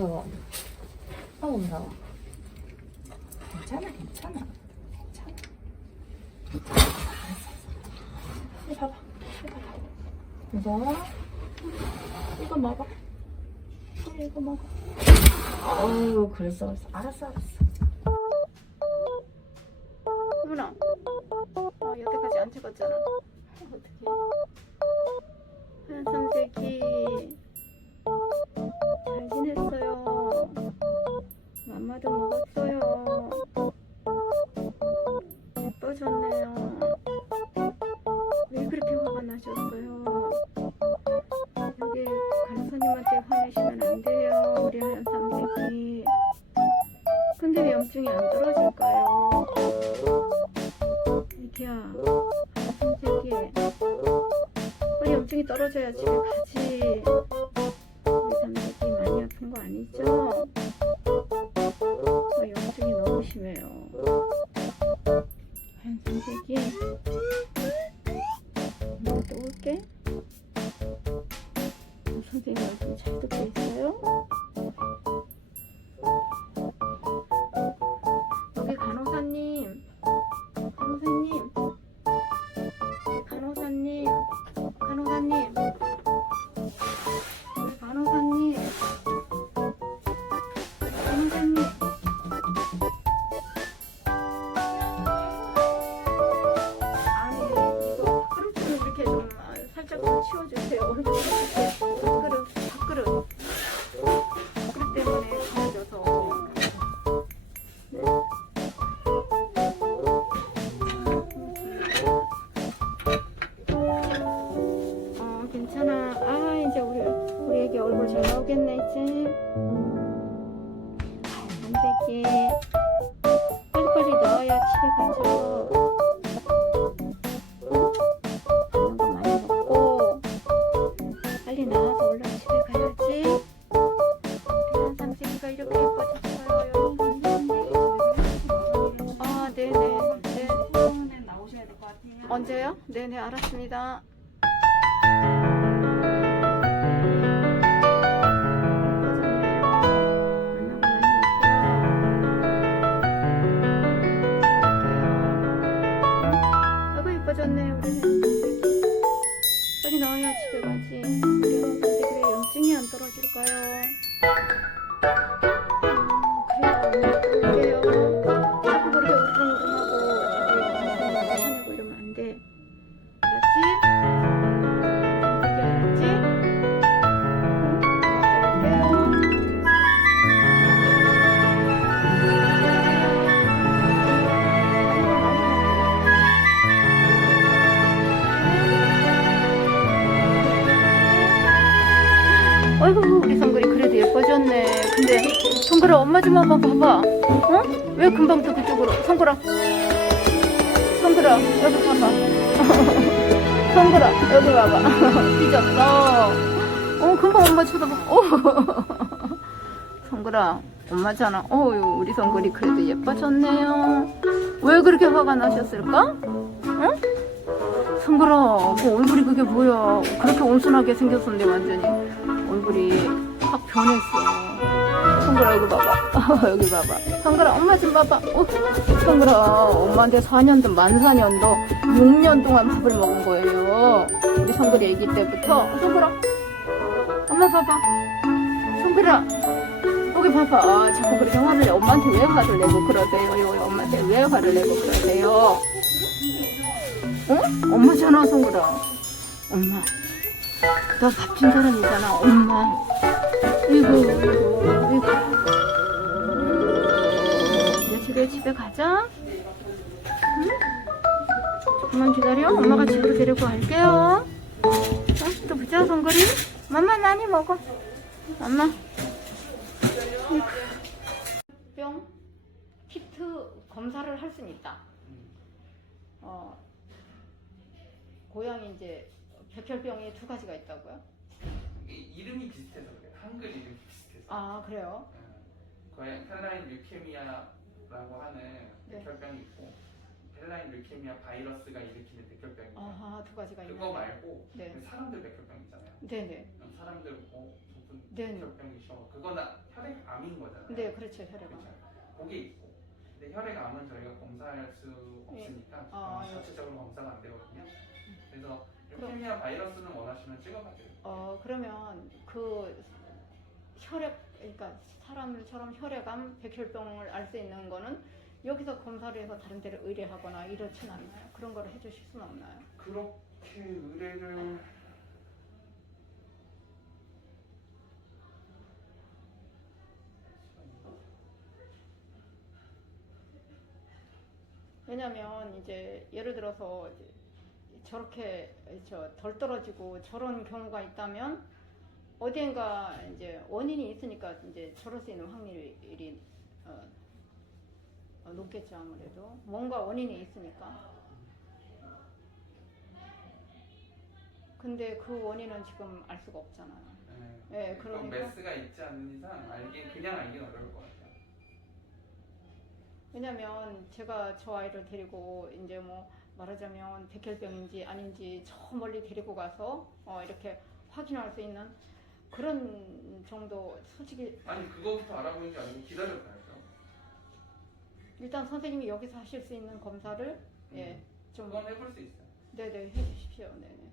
무서워. 어, 무서워. 괜찮아, 괜찮아. 괜찮아. 이 봐봐. 이 봐봐. 무서워? 이거 먹어. 그래, 이거 먹어. 어우, 그랬어, 그랬어. 알았어, 알았어. 어머나. 아, 여태까지 안 찍었잖아. 어떡해. 하얀 삼색이. 집에 가지. 우리 삼색이 많이 아픈 거 아니죠? 네네 알았습니다. 성글아 엄마 좀 한번 봐봐. 어? 왜 금방부터 그쪽으로? 성글아 성글아 여기 봐봐. 성글아 여기 봐봐. 삐졌어. 어 금방 엄마 쳐다보고. 어. 성글아 엄마잖아. 어유 우리 성글이 그래도 예뻐졌네요. 왜 그렇게 화가 나셨을까? 응? 성글아 그 얼굴이 그게 뭐야? 그렇게 온순하게 생겼었는데 완전히. 얼굴이 확 변했어. 성글아 여기 봐봐. 여기 봐봐. 성글아 엄마 좀 봐봐. 어, 성글아 엄마한테 4년도 만 4년도 6년 동안 밥을 먹은 거예요. 우리 성글이 아기 때부터. 성글아 엄마 봐봐. 성글아 여기 봐봐. 아, 자꾸 그렇게 화를 내 엄마한테 왜 화를 내고 그러세요? 엄마한테 왜 화를 내고 그러세요? 어? 엄마잖아 성글아 엄마. 너밥준 사람이잖아 엄마 이거 이거 이제 집에 집에 가자 응? 조금만 기다려 엄마가 집으로 데리고 갈게요 어? 또 보자 성글이 맘마 많이 먹어 엄마 아이고. 병 키트 검사를 할 수는 있다 어 고양이 이제 백혈병이 두 가지가 있다고요? 이- 이름이 비슷해서 그래요. 한글 이름이 비슷해서. 아 그래요? 거의 펠라인 류케미아라고 하는 네. 백혈병이 있고 펠라인 류케미아 바이러스가 일으키는 백혈병이 있고 아하 두 가지가 그거 있나요? 말고 네. 사람들 백혈병 있잖아요. 네네 그럼 사람들 뭐분 네네. 백혈병이셔. 그거는 혈액암인 거잖아요. 네, 그렇죠, 혈액암. 그렇죠. 그게 있고. 근데 혈액암은 저희가 검사할 수 없으니까 아, 어, 예. 자체적으로 검사가 안 되거든요. 그래서 루케미아 바이러스는 원하시면 찍어봐야 돼요. 어, 그러면 그 혈액, 그러니까 사람처럼 혈액암, 백혈병을 알 수 있는 거는 여기서 검사를 해서 다른 데를 의뢰하거나 이렇진 않나요? 그런 거를 해주실 수는 없나요? 그렇게 의뢰를 왜냐면 이제 예를 들어서 이제 저렇게 저 덜 떨어지고 저런 경우가 있다면 어디엔가 이제 원인이 있으니까 이제 저럴 수 있는 확률이 어, 어, 높겠죠 아무래도. 뭔가 원인이 있으니까. 근데 그 원인은 지금 알 수가 없잖아요. 네, 네, 그런 그러니까- 메스가 있지 않는 이상 알긴 그냥 알긴 어려울 것 같아요. 왜냐면 제가 저 아이를 데리고 이제 뭐 말하자면 백혈병인지 아닌지 저 멀리 데리고 가서 어 이렇게 확인할 수 있는 그런 정도 솔직히 아니 그거부터 알아보는 게 아니고 기다려봐야죠. 일단 선생님이 여기서 하실 수 있는 검사를 예 좀 그건 해볼 수 있어요. 네네 해주십시오 네네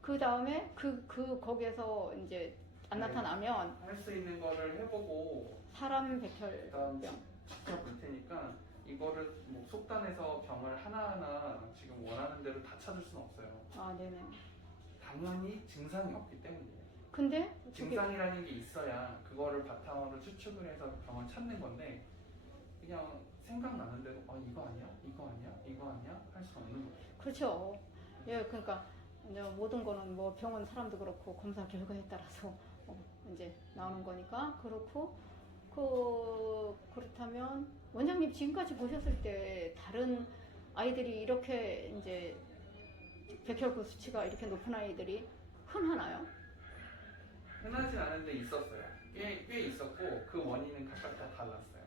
그 다음에 그 그 거기에서 이제 안 네. 나타나면 할 수 있는 거를 해보고 사람 일단 백혈병 직접 볼 테니까 이거를 뭐 속단해서 병을 하나하나 지금 원하는 대로 다 찾을 수는 없어요. 아 네네 당연히 증상이 없기 때문이에요. 근데 증상이라는 게 있어야 그거를 바탕으로 추측을 해서 병을 찾는 건데 그냥 생각나는 대로 어 이거 아니야? 이거 아니야? 이거 아니야? 할 수 없는 거예요. 그렇죠. 예, 그러니까 이제 모든 거는 뭐 병원 사람도 그렇고 검사 결과에 따라서 어, 이제 나오는 거니까 그렇고 그 그렇다면 원장님 지금까지 보셨을 때 다른 아이들이 이렇게 이제 백혈구 수치가 이렇게 높은 아이들이 흔하나요? 흔하진 않은데 있었어요. 꽤, 꽤 있었고 그 원인은 각각 다 달랐어요.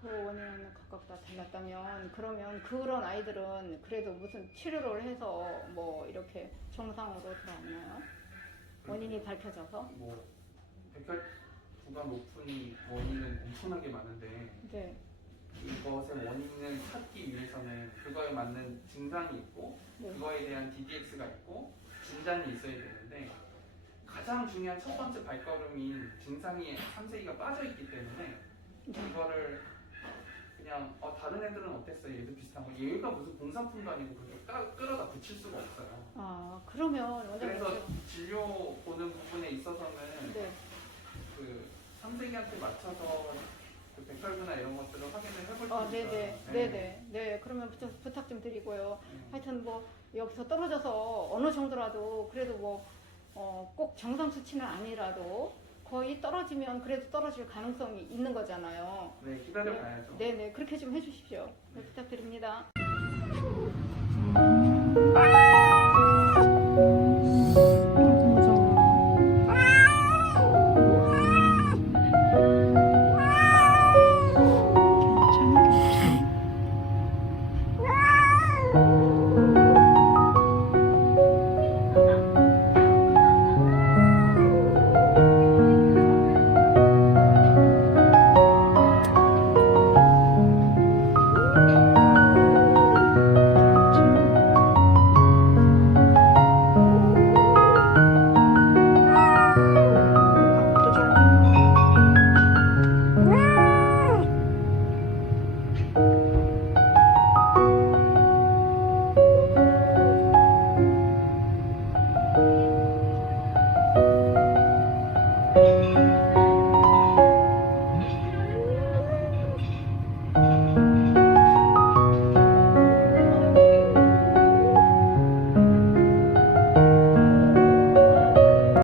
그 원인은 각각 다 달랐다면 그러면 그런 아이들은 그래도 무슨 치료를 해서 뭐 이렇게 정상으로 돌아왔나요? 원인이 밝혀져서? 뭐 백혈구가 높은 원인은 엄청나게 많은데 네. 이것의 원인을 찾기 위해서는 그거에 맞는 증상이 있고 네. 그거에 대한 DDX가 있고 진단이 있어야 되는데 가장 중요한 첫 번째 발걸음인 증상이 3세기가 빠져 있기 때문에 네. 이거를 그냥 어, 다른 애들은 어땠어? 얘도 비슷한 거. 얘가 무슨 공산품도 아니고 그렇게 까, 끌어다 붙일 수가 없어요. 아 그러면 원장님 그래서 진료 보는 부분에 있어서는 네. 그 3세기한테 맞춰서 그 백혈구나 이런 것들을 확인을 해볼 수 아, 있어요. 네네, 네 네, 네. 그러면 부탁, 부탁 좀 드리고요. 네. 하여튼 뭐 여기서 떨어져서 어느 정도라도 그래도 뭐 어, 꼭 정상 수치는 아니라도 거의 떨어지면 그래도 떨어질 가능성이 있는 거잖아요. 네, 기다려 봐야죠. 네, 네, 그렇게 좀 해주십시오. 네, 부탁드립니다. 아!